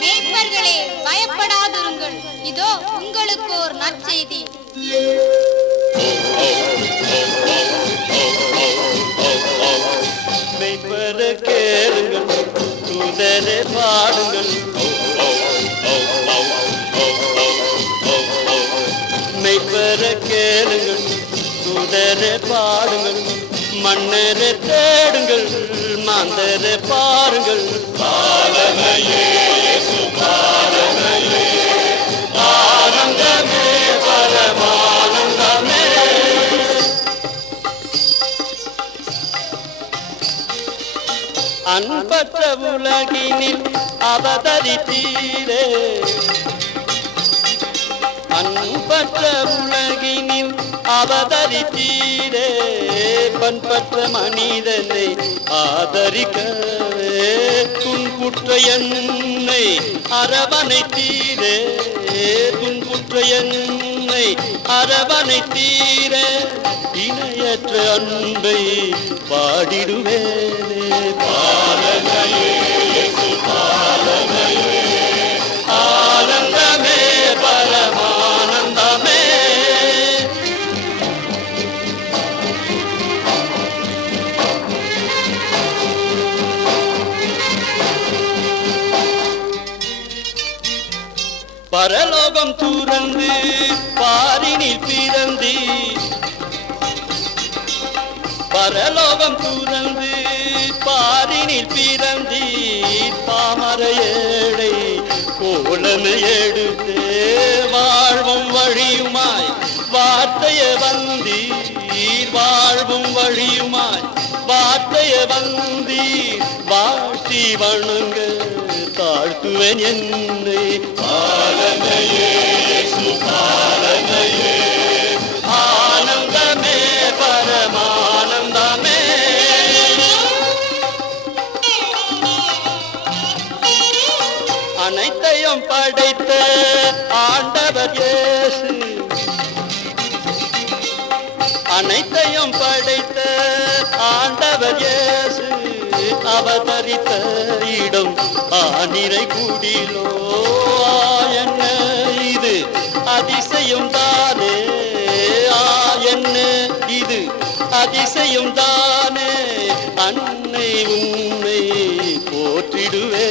மேய்ப்பர்களே, பயப்படாதிருங்கள். இதோ உங்களுக்கு ஒரு நற்செய்தி. மெய்ப்பர கேளுங்கள், தூதரே பாடுங்கள். மெய்ப்பர கேளுங்கள், தூதரே பாடுங்கள். மன்னரை தேடுங்கள், மாந்தரை பாருங்கள். பாலனையே பாலனையே, ஆனந்தமே பரமானந்தமே. அன்பற்ற உலகினில் அவதரித்தீரே, அன்பற்ற உலகினில் அவதரித்தீரே. பண்பற்ற மனிதனை ஆதரிக்கவே துன்புற்ற என்னை அரவணைத்தீரே, துன்புற்ற என்னை அரவணைத்தீரே. இணையற்ற அன்பை பாடிடுவேனே. பாலனையே பாலனையே, ஆனந்தமே பரமானந்தமே. பரலோகம் துறந்து பாரினில் பிறந்தி, பரலோகம் துறந்து பாரினில் பிறந்தி. பாமர ஏழை கோலமை எடுத்து வாழ்வும் வழியுமாய் வார்த்தைய வந்தீர், வாழ்வும் வழியுமாய் வார்த்தைய வந்தீர். வாழ்த்தி வணங்க தாழ்த்துவேன் என்னை. பாலனையே பாலனையே, ஆனந்தமே பரமானந்தமே. அனைத்தையும் படைத்த ஆண்டவர் இயேசு, அனைத்தையும் படைத்த ஆண்டவர் இயேசு அவதரித்த இடம் ஆனிரை குடிலோ. என்ன இது அதிசயம் தானே, என்ன இது அதிசயம் தானே. அன்னை உன்னை போற்றிடுவே.